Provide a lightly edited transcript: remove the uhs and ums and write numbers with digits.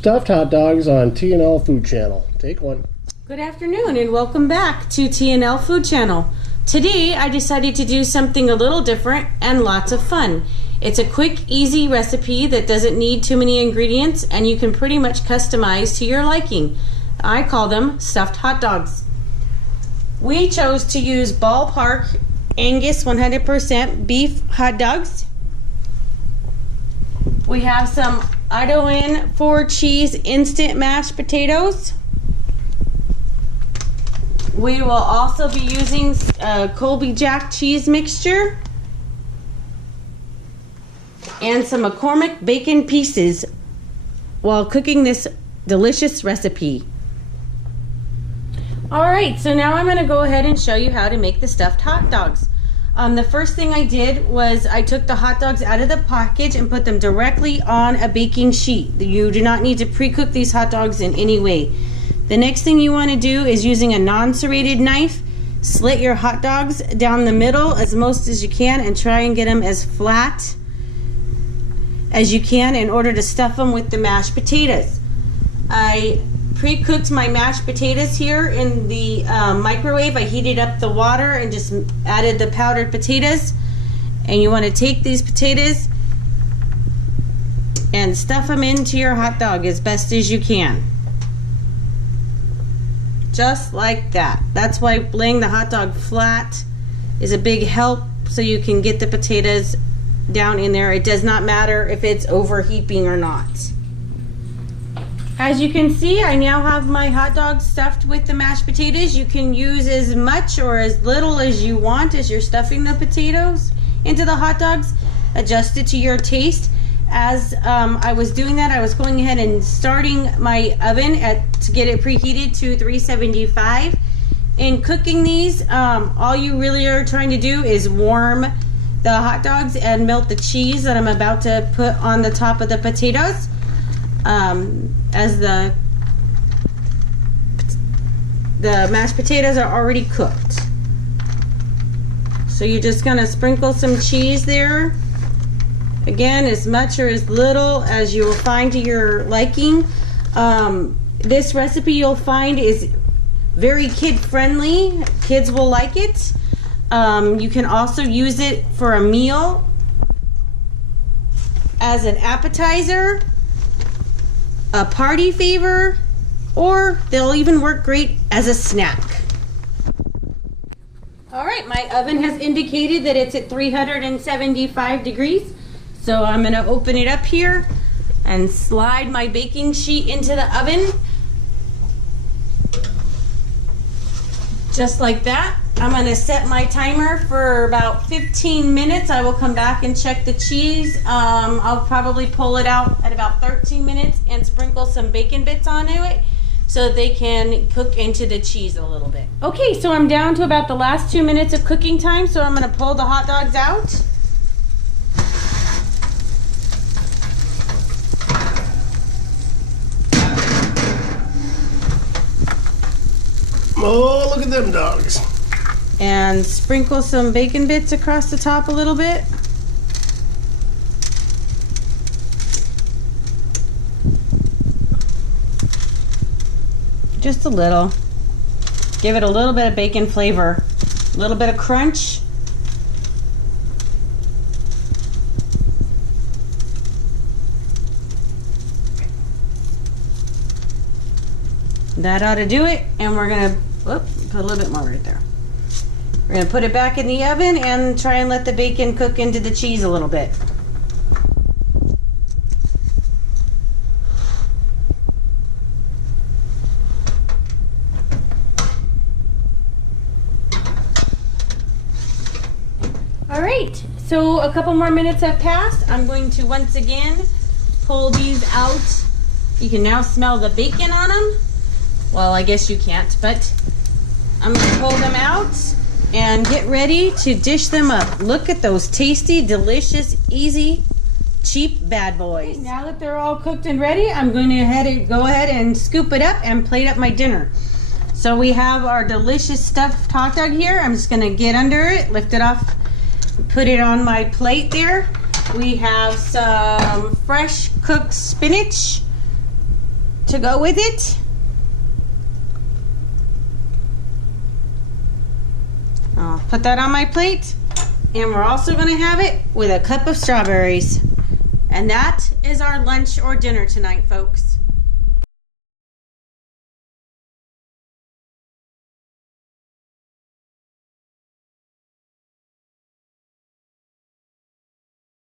Stuffed hot dogs on T&L Food Channel. Take one. Good afternoon and welcome back to T&L Food Channel. Today I decided to do something a little different and lots of fun. It's a quick, easy recipe that doesn't need too many ingredients and you can pretty much customize to your liking. I call them stuffed hot dogs. We chose to use Ballpark Angus 100% beef hot dogs. We have some Idahoan 4 cheese instant mashed potatoes. We will also be using Colby Jack cheese mixture and some McCormick bacon pieces while cooking this delicious recipe. Alright, so now I'm going to go ahead and show you how to make the stuffed hot dogs. The first thing I did was I took the hot dogs out of the package and put them directly on a baking sheet. You do not need to pre-cook these hot dogs in any way. The next thing you want to do is using a non-serrated knife, slit your hot dogs down the middle as most as you can and try and get them as flat as you can in order to stuff them with the mashed potatoes. I pre-cooked my mashed potatoes here in the microwave. I heated up the water and just added the powdered potatoes. And you want to take these potatoes and stuff them into your hot dog as best as you can. Just like that. That's why laying the hot dog flat is a big help so you can get the potatoes down in there. It does not matter if it's overheaping or not. As you can see, I now have my hot dogs stuffed with the mashed potatoes. You can use as much or as little as you want as you're stuffing the potatoes into the hot dogs. Adjust it to your taste. As I was doing that, I was going ahead and starting my oven to get it preheated to 375. In cooking these, all you really are trying to do is warm the hot dogs and melt the cheese that I'm about to put on the top of the potatoes. As the mashed potatoes are already cooked. So you're just gonna sprinkle some cheese there. Again, as much or as little as you'll find to your liking. This recipe you'll find is very kid friendly. Kids will like it. You can also use it for a meal as an appetizer, a party favor, or they'll even work great as a snack. Alright, my oven has indicated that it's at 375 degrees. So I'm going to open it up here and slide my baking sheet into the oven. Just like that. I'm going to set my timer for about 15 minutes. I will come back and check the cheese. I'll probably pull it out at about 13 minutes and sprinkle some bacon bits onto it so that they can cook into the cheese a little bit. Okay, so I'm down to about the last 2 minutes of cooking time, so I'm going to pull the hot dogs out. Oh, look at them dogs. And sprinkle some bacon bits across the top a little bit. Just a little. Give it a little bit of bacon flavor. A little bit of crunch. That ought to do it. And we're going to put a little bit more right there. We're going to put it back in the oven and try and let the bacon cook into the cheese a little bit. Alright, so a couple more minutes have passed. I'm going to once again pull these out. You can now smell the bacon on them. Well, I guess you can't, but I'm going to pull them out and get ready to dish them up. Look at those tasty, delicious, easy, cheap bad boys. Okay, now that they're all cooked and ready, I'm going to go ahead and scoop it up and plate up my dinner. So we have our delicious stuffed hot dog here. I'm just going to get under it, lift it off, put it on my plate there. We have some fresh cooked spinach, to go with it. I'll put that on my plate. And we're also going to have it with a cup of strawberries. And that is our lunch or dinner tonight, folks.